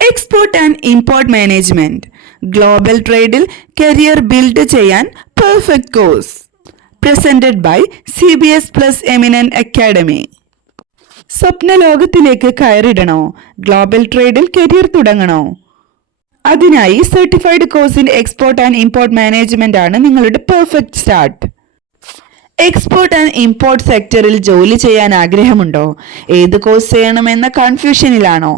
Export and import management global ട്രേഡിൽ career build ചെയ്യാൻ perfect course presented by C B S plus Eminent Academy സ്വപ്ന ലോകത്തിലേക്ക് കയറിടണോ global ട്രേഡിൽ career തുടങ്ങണോ? അതിനായി certified course in export and import management ആണ് നിങ്ങളുടെ perfect start export and import സെക്ടറിൽ ജോലി ചെയ്യാൻ ആഗ്രഹമുണ്ടോ? ഏത് കോഴ്സ് ചെയ്യണമെന്ന കൺഫ്യൂഷനിലാണോ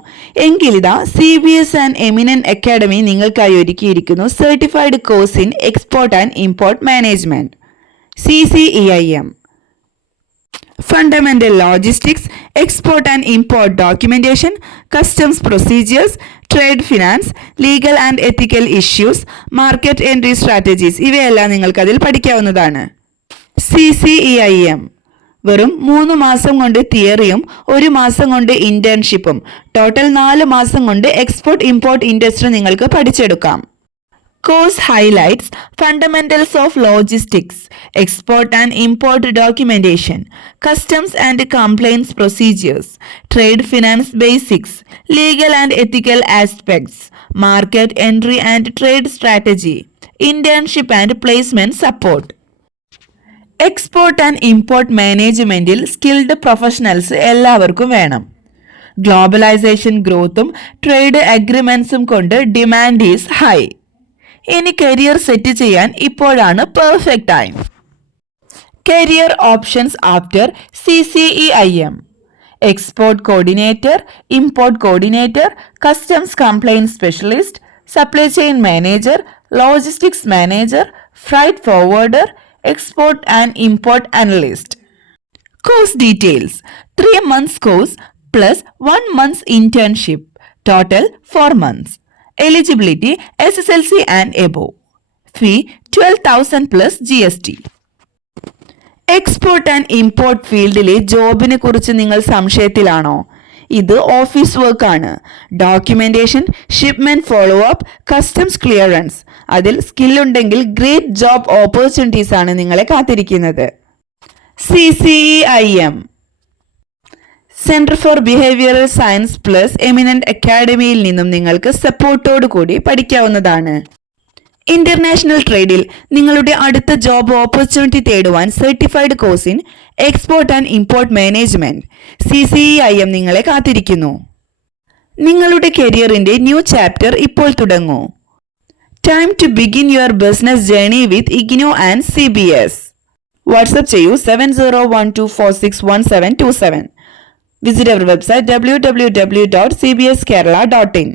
എങ്കിലിതാ C B S and Eminent Academy നിങ്ങൾക്കായി ഒരുക്കിയിരിക്കുന്നു certified course in export and import management C C E I M fundamental logistics export and import documentation customs procedures trade finance legal and ethical issues market entry strategies ഇവയെല്ലാം നിങ്ങൾക്കതിൽ പഠിക്കാവുന്നതാണ്. C C E I M വെറും മൂന്ന് മാസം കൊണ്ട് തിയറിയും ഒരു മാസം കൊണ്ട് ഇന്റേൺഷിപ്പും total നാല് മാസം കൊണ്ട് എക്സ്പോർട്ട് ഇമ്പോർട്ട് ഇൻഡസ്ട്രി നിങ്ങൾക്ക് പഠിച്ചെടുക്കാം. Course highlights fundamentals of logistics export and import documentation customs and compliance procedures trade finance basics legal and ethical aspects market entry and trade strategy internship and placement support export and import മാനേജ്മെന്റിൽ skilled professionals എല്ലാവർക്കും വേണം. Globalisation ഗ്രോത്തും trade അഗ്രിമെന്റ്സും കൊണ്ട് demand is high ഇനി career set ചെയ്യാൻ ഇപ്പോഴാണ് perfect time career options after C C E I M export coordinator import coordinator customs compliant specialist supply chain manager logistics manager freight forwarder course details three months course plus one months internship total four months eligibility S S L C and above fee twelve thousand plus G S T export and import ഫീൽഡിലെ ജോബിനെ കുറിച്ച് നിങ്ങൾ സംശയത്തിലാണോ ഇത് office വർക്കാണ് documentation shipment follow up customs clearance അതിൽ skill ഉണ്ടെങ്കിൽ great job opportunities ആണ് നിങ്ങളെ കാത്തിരിക്കുന്നത്. C C I M centre for behavioural science plus eminent അക്കാഡമിയിൽ നിന്നും നിങ്ങൾക്ക് സപ്പോർട്ടോടു കൂടി പഠിക്കാവുന്നതാണ്. ഇന്റർനാഷണൽ ട്രേഡിൽ നിങ്ങളുടെ അടുത്ത job opportunity തേടുവാൻ certified course in export and import management C C I M നിങ്ങളെ കാത്തിരിക്കുന്നു. നിങ്ങളുടെ കരിയറിന്റെ ന്യൂ ചാപ്റ്റർ ഇപ്പോൾ തുടങ്ങൂ. time to begin your business journey with IGNOU and C B S WhatsApp ചെയ്യൂ seven zero one two four six one seven two seven visit our website W W W dot C B S Kerala dot in